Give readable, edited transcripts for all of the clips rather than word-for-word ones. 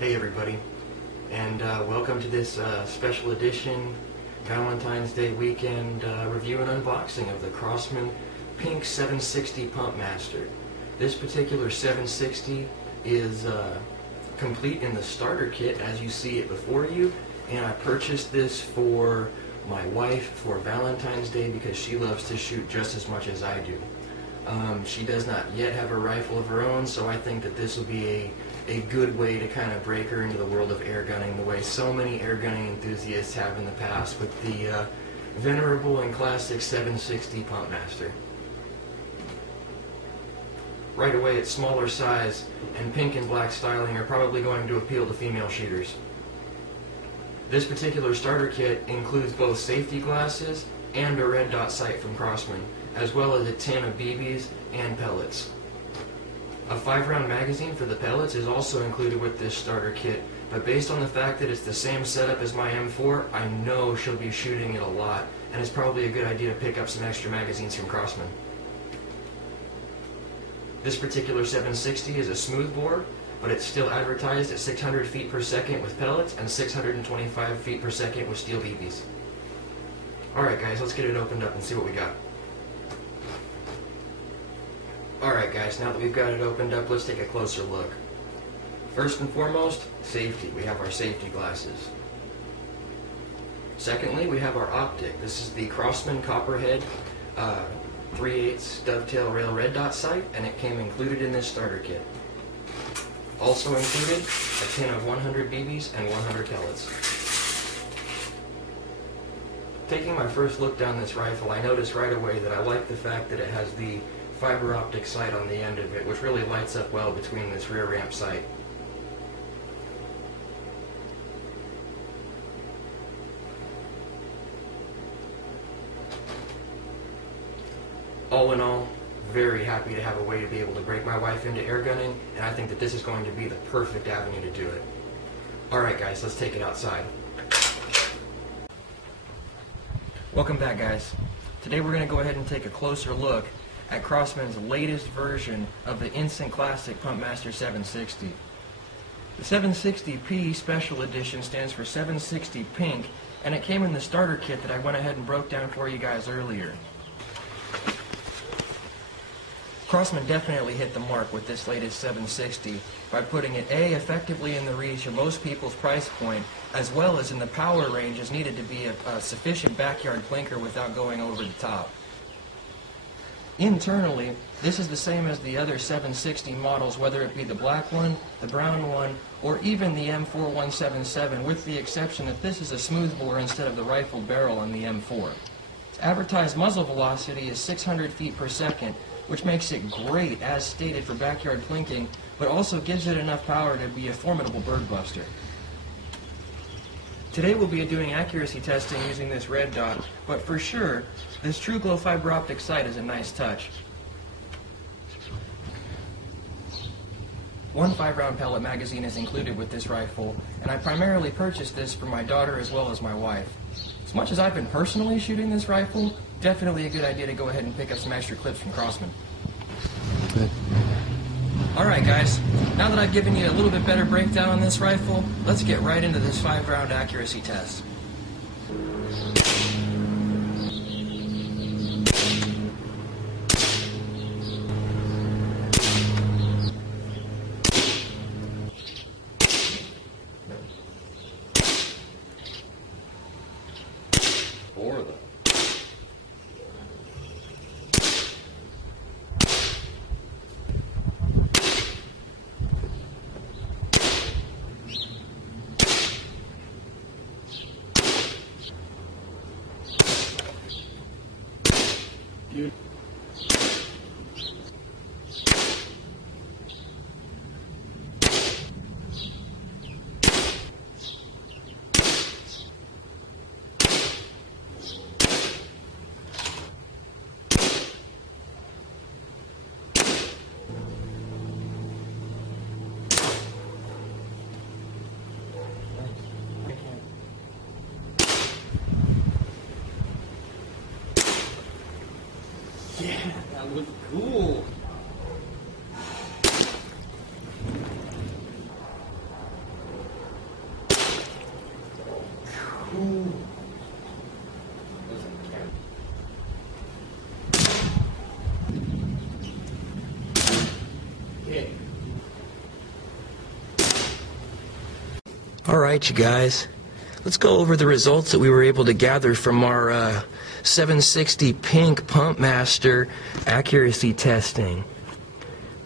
Hey everybody, and welcome to this special edition Valentine's Day weekend review and unboxing of the Crosman Pink 760 Pumpmaster. This particular 760 is complete in the starter kit as you see it before you, and I purchased this for my wife for Valentine's Day because she loves to shoot just as much as I do. She does not yet have a rifle of her own, so I think that this will be a good way to kind of break her into the world of air gunning the way so many air gunning enthusiasts have in the past with the venerable and classic 760 Pumpmaster. Right away, its smaller size and pink and black styling are probably going to appeal to female shooters. This particular starter kit includes both safety glasses and a red dot sight from Crosman, as well as a tin of BBs and pellets. A 5-round magazine for the pellets is also included with this starter kit, but based on the fact that it's the same setup as my M4, I know she'll be shooting it a lot, and it's probably a good idea to pick up some extra magazines from Crosman. This particular 760 is a smooth bore, but it's still advertised at 600 feet per second with pellets and 625 feet per second with steel BBs. Alright guys, let's get it opened up and see what we got. Alright guys, now that we've got it opened up, let's take a closer look. First and foremost, safety. We have our safety glasses. Secondly, we have our optic. This is the Crosman Copperhead 3/8 dovetail rail red dot sight, and it came included in this starter kit. Also included, a tin of 100 BBs and 100 pellets. Taking my first look down this rifle, I noticed right away that I like the fact that it has the fiber optic sight on the end of it, which really lights up well between this rear ramp sight. All in all, very happy to have a way to be able to break my wife into air gunning, and I think that this is going to be the perfect avenue to do it. Alright guys, let's take it outside. Welcome back guys. Today we're going to go ahead and take a closer look at Crosman's latest version of the instant classic Pumpmaster 760. The 760p Special Edition stands for 760 Pink, and it came in the starter kit that I went ahead and broke down for you guys earlier. Crosman definitely hit the mark with this latest 760 by putting it effectively in the reach of most people's price point, as well as in the power ranges needed to be a sufficient backyard plinker without going over the top. Internally, this is the same as the other 760 models, whether it be the black one, the brown one, or even the M4177, with the exception that this is a smooth bore instead of the rifled barrel on the M4. Its advertised muzzle velocity is 600 feet per second, which makes it great as stated for backyard plinking, but also gives it enough power to be a formidable bird buster. Today we'll be doing accuracy testing using this red dot, but for sure, this True Glow fiber optic sight is a nice touch. One 5-round pellet magazine is included with this rifle, and I primarily purchased this for my daughter as well as my wife. As much as I've been personally shooting this rifle, definitely a good idea to go ahead and pick up some extra clips from Crosman. Okay. Alright guys, now that I've given you a little bit better breakdown on this rifle, let's get right into this 5-round accuracy test. For them. pink. Alright, you guys, let's go over the results that we were able to gather from our 760 pink Pumpmaster accuracy testing.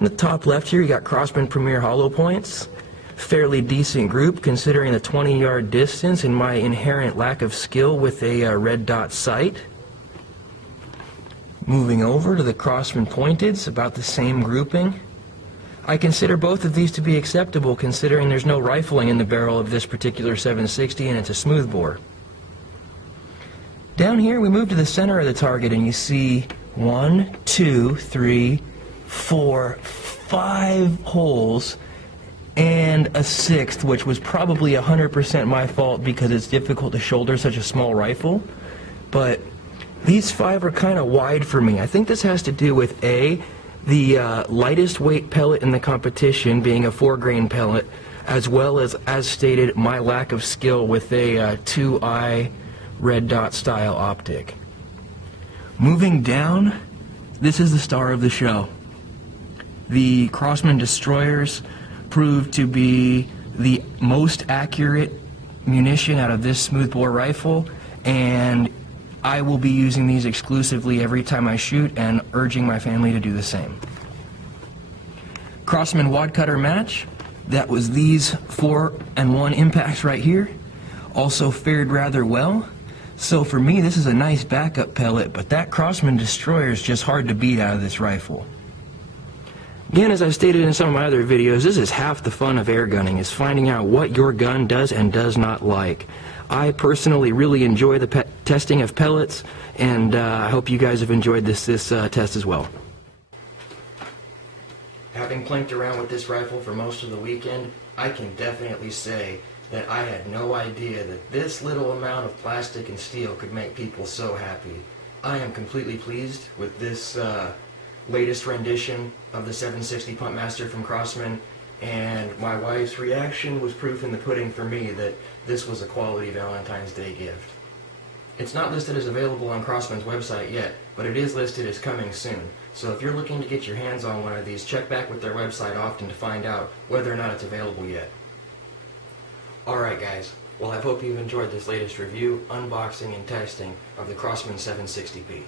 In the top left here, you got Crosman Premier hollow points. Fairly decent group considering the 20-yard distance and my inherent lack of skill with a red dot sight. Moving over to the Crosman pointeds, about the same grouping. I consider both of these to be acceptable considering there's no rifling in the barrel of this particular 760 and it's a smoothbore. Down here we move to the center of the target and you see 1, 2, 3, 4, 5 holes and a 6th, which was probably 100% my fault because it's difficult to shoulder such a small rifle. But these 5 are kind of wide for me. I think this has to do with A, the lightest weight pellet in the competition being a 4-grain pellet, as well as stated, my lack of skill with a 2-eye red dot style optic. Moving down, this is the star of the show. The Crosman destroyers proved to be the most accurate munition out of this smoothbore rifle, and I will be using these exclusively every time I shoot and urging my family to do the same. Crosman wadcutter match, that was these 4 and 1 impacts right here, also fared rather well. So for me this is a nice backup pellet, but that Crosman destroyer is just hard to beat out of this rifle. Again, as I've stated in some of my other videos, this is half the fun of air gunning, is finding out what your gun does and does not like. I personally really enjoy the testing of pellets, and I hope you guys have enjoyed this test as well. Having plinked around with this rifle for most of the weekend, I can definitely say that I had no idea that this little amount of plastic and steel could make people so happy. I am completely pleased with this latest rendition of the 760 Pumpmaster from Crosman, and my wife's reaction was proof in the pudding for me that this was a quality Valentine's Day gift. It's not listed as available on Crosman's website yet, but it is listed as coming soon. So if you're looking to get your hands on one of these, check back with their website often to find out whether or not it's available yet. Alright guys, well I hope you've enjoyed this latest review, unboxing, and testing of the Crosman 760p.